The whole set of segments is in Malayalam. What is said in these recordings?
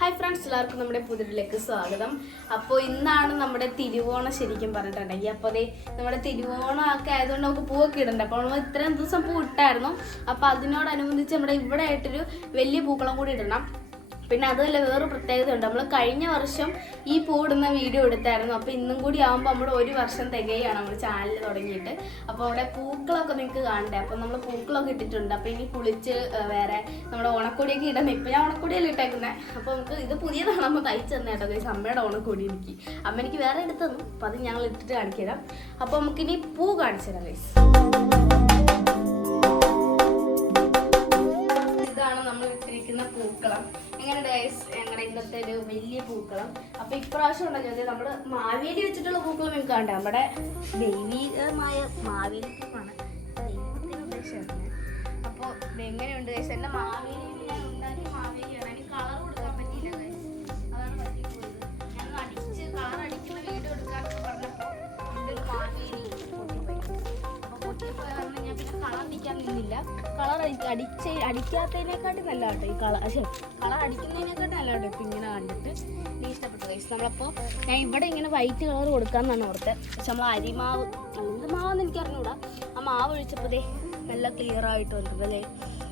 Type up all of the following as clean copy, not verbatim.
ഹായ് ഫ്രണ്ട്സ്, എല്ലാവർക്കും നമ്മുടെ പുതിയതിലേക്ക് സ്വാഗതം. അപ്പോൾ ഇന്നാണ് നമ്മുടെ തിരുവോണം ശരിക്കും പറഞ്ഞിട്ടുണ്ടെങ്കിൽ. അപ്പോൾ അതേ നമ്മുടെ തിരുവോണം ഒക്കെ ആയതുകൊണ്ട് നമുക്ക് പൂവൊക്കെ ഇടണ്ടേ. അപ്പോൾ നമ്മൾ ഇത്രയും ദിവസം പൂ ഇട്ടായിരുന്നു. അപ്പോൾ അതിനോടനുബന്ധിച്ച് നമ്മുടെ ഇവിടെ ആയിട്ടൊരു വലിയ പൂക്കളം കൂടി ഇടണം. പിന്നെ അതുമല്ല, വേറൊരു പ്രത്യേകത ഉണ്ട്. നമ്മൾ കഴിഞ്ഞ വർഷം ഈ പൂ ഇടുന്ന വീഡിയോ എടുത്തായിരുന്നു. അപ്പോൾ ഇന്നും കൂടി ആകുമ്പോൾ നമ്മൾ ഒരു വർഷം തികയാണ് നമ്മൾ ചാനൽ തുടങ്ങിയിട്ട്. അപ്പോൾ അവിടെ പൂക്കളൊക്കെ നിങ്ങൾക്ക് കാണണ്ടേ. അപ്പോൾ നമ്മൾ പൂക്കളൊക്കെ ഇട്ടിട്ടുണ്ട്. അപ്പോൾ ഇനി കുളിച്ച് വേറെ നമ്മുടെ ഓണക്കൊടിയൊക്കെ ഇടണം. ഇപ്പം ഞാൻ ഓണക്കൊടിയല്ലേ ഇട്ടേക്കുന്നത്. അപ്പോൾ നമുക്ക് ഇത് പുതിയതാണ്, നമ്മൾ തയ്ച്ചു തന്നെ കേട്ടോ ഗൈസ്. അമ്മയുടെ ഓണക്കൊടി അമ്മ എനിക്ക് വേറെ എടുത്തു തന്നു. അപ്പോൾ അത് ഞങ്ങൾ ഇട്ടിട്ട് കാണിച്ചു തരാം. അപ്പോൾ നമുക്കിനി പൂ കാണിച്ചു തരാം ഗൈസ്. ഇതാണ് നമ്മൾ ഇട്ടിരിക്കുന്ന പൂക്കളം. എങ്ങനെയുണ്ട് ഗൈസ് ഞങ്ങളുടെ ഇന്നത്തെ ഒരു വലിയ പൂക്കളം. അപ്പോൾ ഇപ്രാവശ്യം ഉണ്ടല്ലോ നമ്മൾ മാവേലി വെച്ചിട്ടുള്ള പൂക്കളം നിങ്ങൾക്ക് കണ്ടേ. നമ്മുടെ ദൈവികമായ മാവേലി പൂവാണ് ദൈവത്തിന് ഉദ്ദേശിച്ചത്. അപ്പോൾ ഇതെങ്ങനെയുണ്ട് ഗൈസ്? എൻ്റെ മാവേലി ഞാൻ ഉണ്ടാക്കി മാവേലിയാണ്. എനിക്ക് കളർ കൊടുക്കാൻ പറ്റിയില്ല ഗൈസ്, അതാണ് പറ്റിപ്പോയത്. ഞാൻ അടിച്ച് കളർ അടിക്കുന്ന വീഡിയോ എടുക്കാനൊക്കെ പറഞ്ഞപ്പോൾ എൻ്റെ ഒരു മാവേലി പൊട്ടിപ്പോയി. അപ്പോൾ പൊട്ടിപ്പോയി കാരണം ഞാൻ പിന്നെ കളർ അടിക്കാൻ നിന്നില്ല. കളർ അടിക്കാത്തതിനെക്കാട്ടി നല്ല കേട്ടോ ഈ കളർ അടിക്കുന്നതിനെക്കാട്ടി നല്ല കേട്ടോ. ഇപ്പം ഇങ്ങനെ കണ്ടിട്ട് നീ ഇഷ്ടപ്പെട്ടു ഗൈസ്. നമ്മളപ്പോൾ ഞാൻ ഇവിടെ ഇങ്ങനെ വൈറ്റ് കളർ കൊടുക്കാമെന്നാണ് ഓർത്തത്. പക്ഷെ നമ്മൾ അരിമാവ് എന്ത് മാവെന്ന് എനിക്ക് അറിഞ്ഞൂടാ. ആ മാവ് ഒഴിച്ചപ്പോഴേ നല്ല ക്ലിയർ ആയിട്ട് വന്നത് അല്ലേ,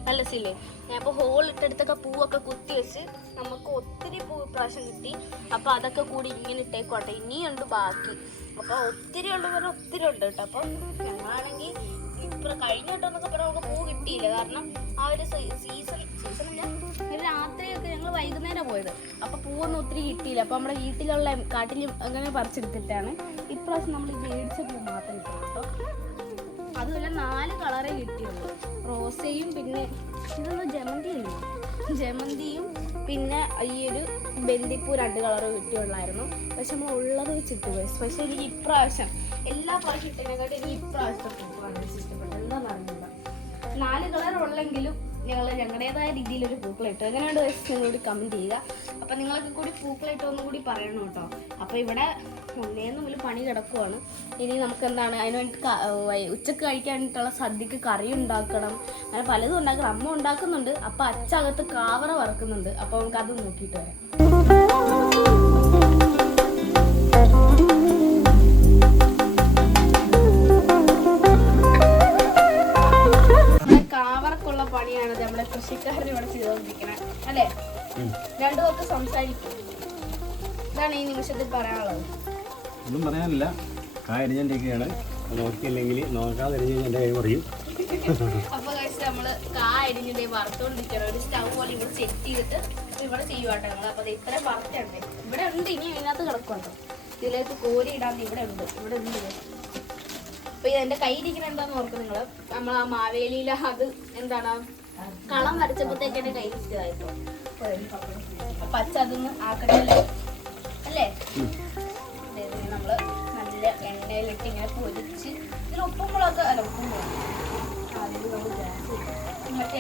നല്ല സില്ലേ. ഞാൻ ഇപ്പോൾ ഹോൾ ഇട്ടെടുത്തൊക്കെ പൂവൊക്കെ കുത്തി വെച്ച് നമുക്ക് ഒത്തിരി പൂ ഇപ്രാവശ്യം കിട്ടി. അപ്പോൾ അതൊക്കെ കൂടി ഇങ്ങനെ ഇട്ടേക്കോട്ടെ. ഇനിയുണ്ട് ബാക്കി. അപ്പോൾ ഒത്തിരി ഉണ്ട് പറഞ്ഞാൽ ഒത്തിരി ഉണ്ട് കേട്ടോ. അപ്പം ഞങ്ങളാണെങ്കിൽ ഇപ്പം കഴിഞ്ഞ കേട്ടോന്നൊക്കെ പറഞ്ഞാൽ നമുക്ക് പൂ കിട്ടിയില്ല. കാരണം ആ ഒരു സീസണില്ല, ഒരു രാത്രിയൊക്കെ ഞങ്ങൾ വൈകുന്നേരം പോയത്. അപ്പോൾ പൂവൊന്നും ഒത്തിരി കിട്ടിയില്ല. അപ്പോൾ നമ്മുടെ വീട്ടിലുള്ള കാട്ടിലും അങ്ങനെ പറിച്ചെടുത്തിട്ടാണ് ഇപ്രാവശ്യം നമ്മൾ മേടിച്ച പൂ മാത്രം കിട്ടും കേട്ടോ. അതുപോലെ 4 കളറേ കിട്ടിയുള്ളൂ. റോസയും പിന്നെ ഇതൊന്നും ജമന്തിയും പിന്നെ ഈ ഒരു ബന്ദിപ്പൂ 2 കളറ് കിട്ടിയുള്ളായിരുന്നു. പക്ഷെ നമ്മൾ ഉള്ളത് വെച്ചിട്ട് പോയി. പക്ഷെ എനിക്ക് ഇപ്രാവശ്യം എല്ലാ പ്രാവശ്യം ഇട്ടതിനെക്കാട്ടും എനിക്ക് ഇപ്രാവശ്യത്തെ പൂക്കളാണ് ഇഷ്ടപ്പെട്ടത്. എന്താണെന്ന് അറിയില്ല, 4 കളർ ഉള്ളെങ്കിലും ഞങ്ങൾ ഞങ്ങളുടേതായ രീതിയിലൊരു പൂക്കളിട്ടു. എങ്ങനെയാണ് നിങ്ങളോട് കമൻറ്റ് ചെയ്യുക. അപ്പം നിങ്ങൾക്ക് കൂടി പൂക്കളിട്ടോ ഒന്നും കൂടി പറയണം കേട്ടോ. അപ്പോൾ ഇവിടെ ഒന്നേന്നും വലിയ പണി കിടക്കുവാണ്. ഇനി നമുക്ക് എന്താണ് അതിന് വേണ്ടി ഉച്ചക്ക് കഴിക്കാൻ വേണ്ടിയിട്ടുള്ള സദ്യക്ക് കറി ഉണ്ടാക്കണം. അങ്ങനെ പലതും ഉണ്ടാക്കണം. അമ്മ ഉണ്ടാക്കുന്നുണ്ട്. അപ്പോൾ അച്ചകത്ത് കാവറ വറക്കുന്നുണ്ട്. അപ്പോൾ നമുക്ക് അത് നോക്കിയിട്ട് വരാം. കാവറക്കുള്ള പണിയാണത് നമ്മുടെ കൃഷിക്കാരൻ ഇവിടെ ചെയ്തുകൊണ്ടിരിക്കണേ അല്ലേ. രണ്ടുമൊക്കെ സംസാരിക്കും. ഇതാണ് ഈ നിമിഷത്തിൽ പറയാനുള്ളത്. ഒന്നും പറയാനില്ല. കായരിഞ്ഞിരിക്കുകയാണ്. നോക്കിയില്ലെങ്കിൽ നോക്കാതിരിഞ്ഞ് എൻ്റെ കൈ പറയും. അപ്പൊ കഴിച്ച് നമ്മള് കായരിഞ്ഞിട്ട് വറുത്തോണ്ടിരിക്കണം. ഒരു സ്റ്റൗ പോലെ ഇവിടെ സെറ്റ് ചെയ്തിട്ട് ഇവിടെ ചെയ്യുവാട്ടോ ഞങ്ങൾ. അപ്പൊ ഇത്രയും വറുത്തുണ്ട് ഇവിടെ ഉണ്ട്. ഇനി ഇതിനകത്ത് കിടക്കുന്നുണ്ടോ, ഇതിലേക്ക് കോരി ഇടാൻ ഇവിടെ ഉണ്ട്. അപ്പൊ എന്റെ കയ്യിരിക്കുന്ന എന്താന്ന് ഓർക്കും നിങ്ങള്. നമ്മൾ ആ മാവേലിയില അത് എന്താണ് കളം വരച്ചപ്പോഴത്തേക്ക് എന്റെ കയ്യിൽ ഇഷ്ടമായിട്ടോ. അപ്പൊ അച്ഛ അതൊന്ന് ആക്കട്ടെ അല്ലേ. നമ്മള് നല്ല എണ്ണയിലിട്ട് ഇങ്ങനെ പൊരിച്ച് ഇതിൽ ഉപ്പുമുളക് അല്ല ഉപ്പുമുളക് അതിൽ നമ്മൾ മറ്റേ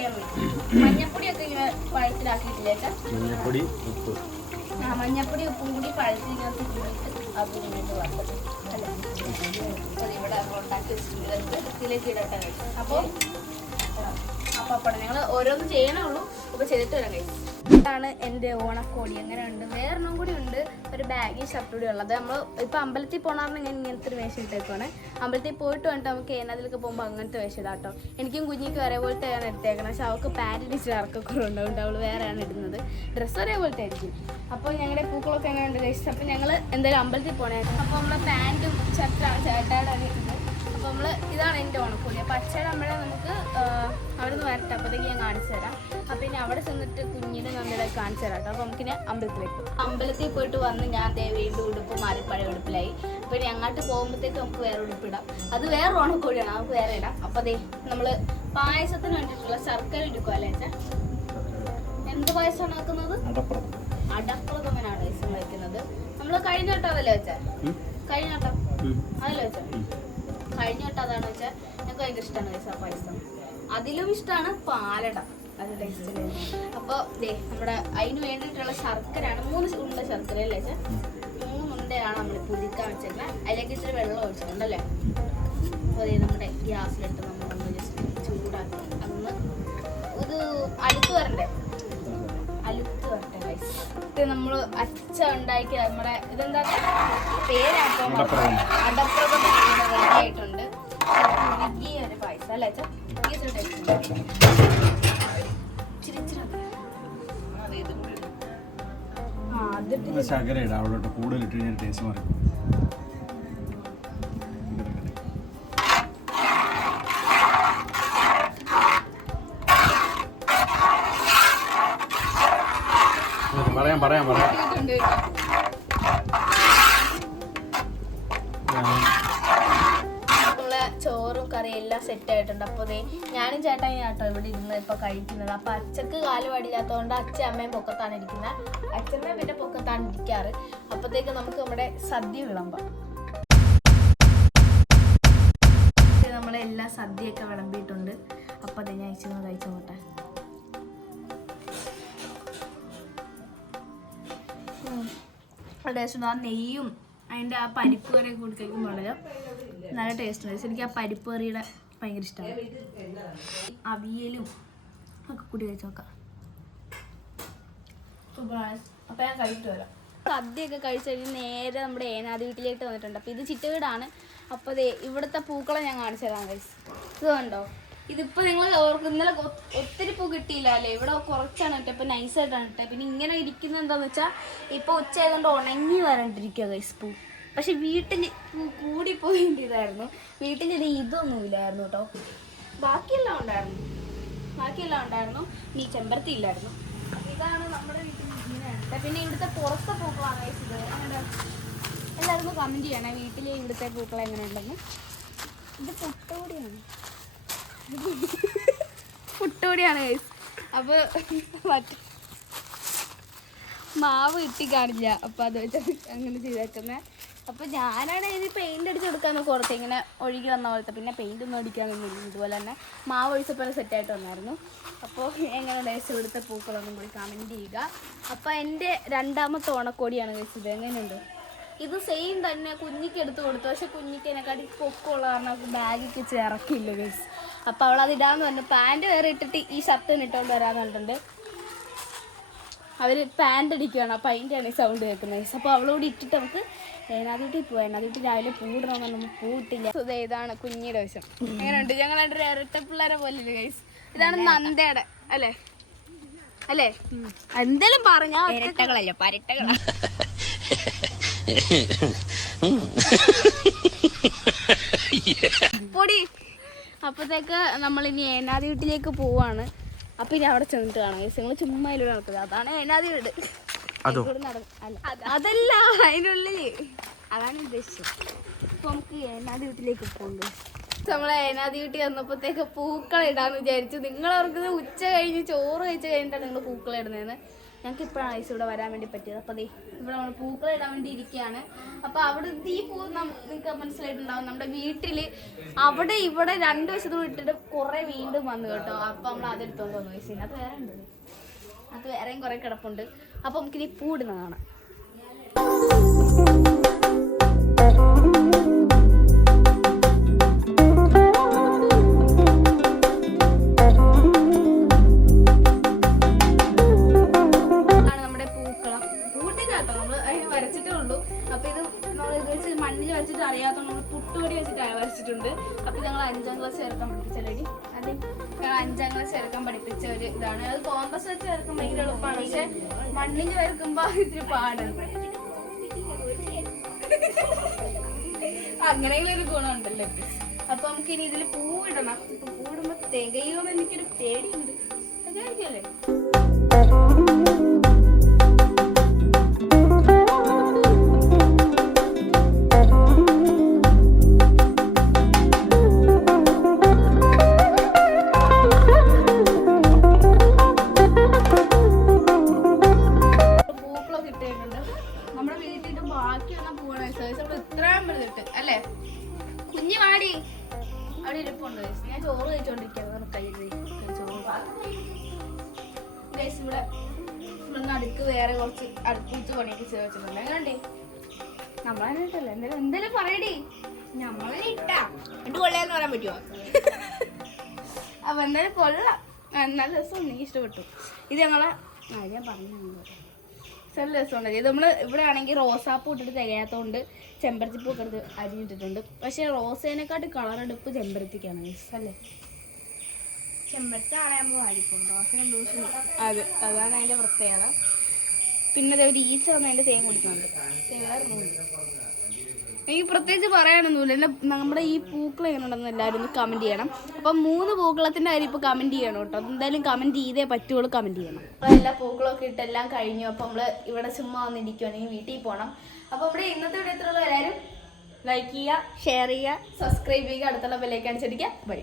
മഞ്ഞപ്പൊടിയൊക്കെ ഇങ്ങനെ പഴത്തിലാക്കിയിട്ടില്ലേ ചേട്ടാ. മഞ്ഞപ്പൊടി ഉപ്പും കൂടി പഴത്തിനകത്ത് ഇട്ടിട്ട് അത് ഇങ്ങോട്ട് വറുത്തത് അല്ലേ. ഇവിടെ ഉണ്ടാക്കി വെച്ചിട്ടുണ്ട്. ഇതിലേക്ക് ഇടട്ടെ. അപ്പോൾ ഞങ്ങൾ ഓരോന്നും ചെയ്യണുള്ളൂ. അപ്പോൾ ചെയ്തിട്ട് വരാം കഴിച്ചു. ഇതാണ് എൻ്റെ ഓണക്കോടി. അങ്ങനെ ഉണ്ട്. വേറൊന്നും കൂടി ഉണ്ട്, ഒരു ബാഗി ഷർട്ട് കൂടി ഉള്ളത്. നമ്മൾ ഇപ്പോൾ അമ്പലത്തിൽ പോകണമെന്ന് ഞാൻ ഇങ്ങനത്തെ ഒരു വേഷം ഇട്ടേക്കുവാണ്. അമ്പലത്തിൽ പോയിട്ട് വേണ്ട നമുക്ക് ഏനാതിലൊക്കെ പോകുമ്പോൾ അങ്ങനത്തെ വേഷം ഇടാട്ടോ. എനിക്കും കുഞ്ഞിക്ക് ഒരേപോലത്തെയാണ് എടുത്തേക്കണം. പക്ഷെ അവൾക്ക് പാൻറ്റ് ഇടിച്ച് ഇറക്കക്കുറവുണ്ടാവും. അവൾ വേറെയാണ് ഇടുന്നത്. ഡ്രസ്സ് ഒരേപോലത്തെ ആയിരിക്കും. അപ്പോൾ ഞങ്ങളുടെ പൂക്കളൊക്കെ എങ്ങനെ ഉണ്ട് കഴിച്ചത്. അപ്പോൾ ഞങ്ങൾ എന്തായാലും അമ്പലത്തിൽ പോകണമായിരുന്നു. അപ്പോൾ നമ്മൾ പാൻറ്റും ഷർട്ടാണ് ചേട്ടായിട്ടാണ് ഇടുന്നത്. അപ്പോൾ നമ്മൾ ഇതാണ് എൻ്റെ ഓണക്കോടി. അപ്പോൾ അച്ഛയുടെ അമ്മയുടെ നമുക്ക് അവിടെ നിന്ന് വരട്ടെ. അപ്പോഴത്തേക്ക് ഞാൻ കാണിച്ചു തരാം. അപ്പോൾ ഇനി അവിടെ ചെന്നിട്ട് കുഞ്ഞിനെ നമ്മുടെ കാണിച്ചു തരാം കേട്ടോ. അപ്പോൾ നമുക്കിനി അമ്പലത്തിൽ പോയിട്ട് വന്ന് ഞാൻ വീണ്ടും ഉടുപ്പ് മാറി പഴയ ഉടുപ്പിലായി. അപ്പോൾ ഇനി അങ്ങോട്ട് പോകുമ്പോഴത്തേക്ക് നമുക്ക് വേറെ ഉടുപ്പിടാം. അത് വേറെ ഓണക്കോടിയാണ്, നമുക്ക് വേറെ ഇടാം. അപ്പോൾ അതേ നമ്മൾ പായസത്തിന് വേണ്ടിയിട്ടുള്ള ശർക്കര എടുക്കുക അല്ലേ അച്ഛാ. എന്ത് പായസമാണ് വെക്കുന്നത്? അടപ്രഥമനാണ് പായസം വയ്ക്കുന്നത്. നമ്മൾ കഴിഞ്ഞ വട്ടം അതല്ലേ വെച്ചാൽ കഴിഞ്ഞ വട്ടം അതല്ലേ വെച്ചാൽ കഴിഞ്ഞ വട്ടം അതാണ് വെച്ചാൽ ഞങ്ങൾക്ക് ഭയങ്കര ഇഷ്ടമാണ് കഴിച്ച പായസം. അതിലും ഇഷ്ടമാണ് പാലട. അത് ടേസ്റ്റ്. അപ്പോൾ നമ്മുടെ അതിന് വേണ്ടിയിട്ടുള്ള ശർക്കരയാണ് 3 ഉണ്ട ശർക്കര അല്ലേ വെച്ചാൽ 3 ഉണ്ടയാണ് നമ്മൾ പുതിക്കാൻ വെച്ചിരുന്നത്. അതിലേക്ക് ഇത്തിരി വെള്ളം ഒഴിച്ചിട്ടുണ്ടല്ലേ. അപ്പോൾ നമ്മുടെ ഗ്യാസിലിട്ട് നമ്മളൊന്ന് ജസ്റ്റ് ചൂടാക്കി അന്ന് ഇത് അടുത്ത് വരണ്ടേ. അലുത്ത് വരട്ടെ. ഇത് നമ്മൾ അച്ഛ ഉണ്ടാക്കിയ നമ്മുടെ ഇതെന്താ പേരാട്ടോ അടപ്രഥമൻ റെഡിയായിട്ടുണ്ട്. കുറുകിയ ഒരു പായസം അല്ലേ അച്ഛാ? ശർക്കര ഇടാം, അവിടെ കൂടുതൽ ഇട്ട് കഴിഞ്ഞാൽ ടേസ്റ്റ് മാറി. പറയാം ചോറും കറിയും എല്ലാം സെറ്റ് ആയിട്ടുണ്ട്. അപ്പോൾ ഞാനും ചേട്ടായി കേട്ടോ ഇവിടെ ഇരുന്ന് ഇപ്പൊ കഴിക്കുന്നത്. അപ്പൊ അച്ഛക്ക് കാല് പാടില്ലാത്തതുകൊണ്ട് അച്ഛൻ അമ്മയും പൊക്കത്താണ് ഇരിക്കുന്നത്. അച്ഛമ്മയും പിന്നെ പൊക്കത്താണ് ഇരിക്കാറ്. അപ്പത്തേക്ക് നമുക്ക് നമ്മുടെ സദ്യ വിളമ്പാം. നമ്മളെ എല്ലാ സദ്യയൊക്കെ വിളമ്പിയിട്ടുണ്ട്. അപ്പൊ അത് ഞാൻ ഇച്ചിരി കഴിച്ചു പോട്ടെ. ടേസ്റ്റ് ആ നെയ്യും അതിൻ്റെ ആ പരിപ്പ് കറിയൊക്കെ കൂടി കഴിക്കുമ്പോൾ വളരെ നല്ല ടേസ്റ്റ് ഉണ്ട്. എനിക്ക് ആ പരിപ്പ് കറിയുടെ ഭയങ്കര ഇഷ്ടമാണ്. അവിയലും ഒക്കെ കൂടി കഴിച്ച് നോക്കാം. സൂപ്പറാണ്. അപ്പം ഞാൻ കഴിച്ചിട്ട് വരാം. സദ്യയൊക്കെ കഴിച്ച് കഴിഞ്ഞ് നേരെ നമ്മുടെ ഏനാദി വീട്ടിലേക്ക് വന്നിട്ടുണ്ട്. അപ്പോൾ ഇത് ചിറ്റവീടാണ്. അപ്പോൾ അതെ ഇവിടുത്തെ പൂക്കളെ ഞാൻ കാണിച്ചു തരാം ഗൈസ്. ഇത് കണ്ടോ? ഇതിപ്പോൾ നിങ്ങൾ ഓർക്കും ഇന്നലെ ഒത്തിരി പൂ കിട്ടിയില്ല അല്ലേ? ഇവിടെ കുറച്ചാണ് ഇട്ടത്. ഇപ്പോൾ നൈസായിട്ടാണ് ഇട്ടത്. പിന്നെ ഇങ്ങനെ ഇരിക്കുന്നത് എന്താണെന്ന് വെച്ചാൽ ഇപ്പോൾ ഉച്ച ആയതുകൊണ്ട് ഉണങ്ങി വരണ്ടിരിക്കുക ഗൈസ് പൂ. പക്ഷെ വീട്ടിൽ പൂ കൂടിപ്പോയിട്ടായിരുന്നു. വീട്ടിൽ ഇതൊന്നുമില്ലായിരുന്നു കേട്ടോ. ബാക്കിയെല്ലാം ഉണ്ടായിരുന്നു. നീ ചെമ്പരത്തി ഇല്ലായിരുന്നു. ഇതാണ് നമ്മുടെ വീട്ടിൽ ഇങ്ങനെ. പിന്നെ ഇവിടുത്തെ പുറത്തെ പൂക്കളാണ് ഗൈസ്. ഇത് അങ്ങനെ എല്ലാവരും കമൻറ്റ് ചെയ്യണേ വീട്ടിലെ ഇവിടുത്തെ പൂക്കൾ എങ്ങനെയുണ്ടെന്ന്. ഇത് പുട്ടോടിയാണ് ഗൈസ്. അപ്പോൾ മറ്റേ മാവ് കിട്ടി കാണില്ല. അപ്പോൾ അത് വെച്ചാൽ അങ്ങനെ ചെയ്തേക്കുന്നത്. അപ്പോൾ ഞാനാണ് ഇത് പെയിൻ്റ് അടിച്ച് കൊടുക്കാമെന്ന് കുറച്ച് ഇങ്ങനെ ഒഴുകി വന്ന പോലത്തെ. പിന്നെ പെയിൻ്റ് ഒന്നും അടിക്കാനൊന്നുമില്ല. ഇതുപോലെ തന്നെ മാവ് ഒഴിച്ചപ്പോൾ സെറ്റായിട്ട് വന്നായിരുന്നു. അപ്പോൾ എങ്ങനെ ഡേസ് ഇവിടുത്തെ പൂക്കളൊന്നും കൂടി കമൻറ്റ് ചെയ്യുക. അപ്പോൾ എൻ്റെ രണ്ടാമത്തെ ഓണക്കോടിയാണ് ഗൈസ്. ഇത് എങ്ങനെയുണ്ട്? ഇത് സെയിം തന്നെ കുഞ്ഞിക്ക് എടുത്ത് കൊടുത്തു. പക്ഷെ കുഞ്ഞിക്ക് എന്നെക്കാട്ടി പൊക്കമുള്ള കാരണം ബാഗിക്ക് വെച്ച് ഇറക്കില്ല ഗൈസ്. അപ്പോൾ അവളത് ഇടാന്ന് പറഞ്ഞു. പാൻറ്റ് വേറെ ഇട്ടിട്ട് ഈ ഷർട്ട് ഇട്ടുകൊണ്ട് വരാമെന്ന് പറഞ്ഞിട്ടുണ്ട്. അവർ പാൻറ്റ് അടിക്കുകയാണ്. അപ്പോൾ അതിൻ്റെയാണ് ഈ സൗണ്ട് കേൾക്കുന്നത് ഗൈസ്. അപ്പോൾ അവളോട് ഇട്ടിട്ട് നമുക്ക് ഏനാദൂട്ടി പോവാം. ഏനാദൂട്ടി രാവിലെ പൂടണമെന്ന് നമ്മൾ പൂട്ടില്ല. ഇതാണ് കുഞ്ഞിയുടെ വശം. എങ്ങനെയുണ്ട്? ഞങ്ങളുടെ ഇരട്ട പിള്ളേരെ പോലെ ഗൈസ്. ഇതാണ് നന്ദയുടെ അല്ലേ? എന്തേലും പറഞ്ഞാ ഇരട്ടകളല്ലേ? പരട്ടകളാ. പൊടി. അപ്പത്തേക്ക് നമ്മളിനി ഏനാദി വീട്ടിലേക്ക് പോവാണ്. അപ്പൊ ഇനി അവിടെ ചെന്നിട്ട് കാണാം. നിങ്ങൾ ചുമ്മാ ഇതിലൂടെ നടക്കുന്നത്. അതാണ് ഏനാദി വീട്. അതല്ല അതിനുള്ളില്. അതാണ് ഉദ്ദേശിച്ചത്. അപ്പൊ നമുക്ക് ഏനാദി വീട്ടിലേക്ക് പോകുന്നത്. നമ്മളെ ഏനാദി വീട്ടിൽ വന്നപ്പോഴത്തേക്ക് പൂക്കളിടാന്ന് വിചാരിച്ചു. നിങ്ങളവർക്ക് ഉച്ച കഴിഞ്ഞ് ചോറ് കഴിച്ച് കഴിഞ്ഞിട്ടാണ് നിങ്ങൾ പൂക്കളിടുന്നതെന്ന്. ഞങ്ങൾക്ക് ഇപ്പോഴാണ് ഐസ് ഇവിടെ വരാൻ വേണ്ടി പറ്റിയത്. അപ്പോൾ ദേ ഇവിടെ നമ്മൾ പൂക്കളിടാൻ വേണ്ടി ഇരിക്കുകയാണ്. അപ്പോൾ അവിടെ ഈ പൂ നിങ്ങൾക്ക് മനസ്സിലായിട്ടുണ്ടാവും. നമ്മുടെ വീട്ടിൽ അവിടെ ഇവിടെ 2 വശത്തും ഇട്ടിട്ട് കുറേ വീണ്ടും വന്നു കേട്ടോ. അപ്പോൾ നമ്മൾ അതെടുത്തോണ്ട് വന്നു ഐസ്. അത് വേറെ ഉണ്ട്. അത് വേറെയും കുറേ കിടപ്പുണ്ട്. അപ്പോൾ നമുക്കിനി പൂ ഇടുന്ന കാണാം. മണ്ണിൽ വരച്ചിട്ട് അറിയാത്തതുകൊണ്ട് നമ്മൾ പുട്ടുപൊടി വെച്ചിട്ട് വരച്ചിട്ടുണ്ട്. അപ്പോൾ ഞങ്ങൾ 5ാം ക്ലാസ് ചേർക്കാൻ പഠിപ്പിച്ചല്ലേ? അതെ, ഞങ്ങൾ 5ാം ക്ലാസ് ചേർക്കാൻ പഠിപ്പിച്ച ഒരു ഇതാണ്. അത് കോമ്പസ് വെച്ച് ചേർക്കാൻ ഭയങ്കര എളുപ്പമാണ്. പക്ഷെ മണ്ണിൽ വരക്കുമ്പോൾ ഇത്തിരി പാടാണ്. അങ്ങനെയുള്ള ഒരു ഗുണമുണ്ടല്ലോ. അപ്പൊ നമുക്കിനി ഇതിൽ പൂവിടണം. ഇപ്പൊ പൂവിടുമ്പോ തികയോന്ന് എനിക്കൊരു പേടിയുണ്ട്. അതായിരിക്കല്ലേ? ഞാൻ ചോറ് കഴിച്ചോണ്ടിരിക്കുകയാണ്. ഇവിടെ അടുക്ക് വേറെ കുറച്ച് അടുപ്പിച്ച് പണിയൊക്കെ ചെയ്ത് വെച്ചിട്ടുണ്ട്. എങ്ങനെയുണ്ട്? നമ്മളെ ഇട്ടല്ലേ? എന്തേലും പറയടി. നമ്മളെ ഇട്ടാ എന്നിട്ട് കൊള്ളാന്ന് പറയാൻ പറ്റുമോ? അപ്പൊ എന്തായാലും കൊള്ളാം. നല്ല രസം. നീ ഇഷ്ടപ്പെട്ടു. ഇത് ഞങ്ങളെ ഞാൻ പറഞ്ഞു നല്ല രസമുണ്ട്. ഇത് നമ്മൾ ഇവിടെ ആണെങ്കിൽ റോസാപ്പൂ ഇട്ടിട്ട് തികയാത്തതുകൊണ്ട് ചെമ്പരത്തിപ്പൂക്കെ എടുത്ത് അരിഞ്ഞിട്ടിട്ടുണ്ട്. പക്ഷേ റോസേനെക്കാട്ടി കളറെടുപ്പ് ചെമ്പരത്തിക്കാണ് അല്ലേ? ചെമ്പരത്തി ആളെയാകുമ്പോൾ വാരിക്കും, റോസിനെ ലൂസ്. അതാണ് അതിൻ്റെ പ്രത്യേകത. പിന്നെ ഒരു ഈച്ച വന്ന് അതിൻ്റെ തേൻ കുടിക്കുന്നുണ്ട്. എനിക്ക് പ്രത്യേകിച്ച് പറയാനൊന്നുമില്ല. എൻ്റെ നമ്മുടെ ഈ പൂക്കൾ എങ്ങനെ ഉണ്ടെന്ന് എല്ലാവരും ഒന്ന് കമൻറ്റ് ചെയ്യണം. അപ്പം 3 പൂക്കളത്തിൻ്റെ കാര്യം ഇപ്പോൾ കമൻറ്റ് ചെയ്യണം കേട്ടോ. എന്തായാലും കമൻറ്റ് ചെയ്തേ പറ്റുള്ളൂ, കമൻറ്റ് ചെയ്യണം. അപ്പോൾ എല്ലാ പൂക്കളൊക്കെ ഇട്ടെല്ലാം കഴിഞ്ഞു. അപ്പോൾ നമ്മൾ ഇവിടെ ചുമ്മാ വന്നിരിക്കുവാണെങ്കിൽ വീട്ടിൽ പോകണം. അപ്പോൾ ഇവിടെ ഇന്നത്തെ വീഡിയോ എല്ലാവരും ലൈക്ക് ചെയ്യുക, ഷെയർ ചെയ്യുക, സബ്സ്ക്രൈബ് ചെയ്യുക, അടുത്തുള്ള ബെല്ലൈക്കൺ അടിച്ചടിക്കുക. ബൈ.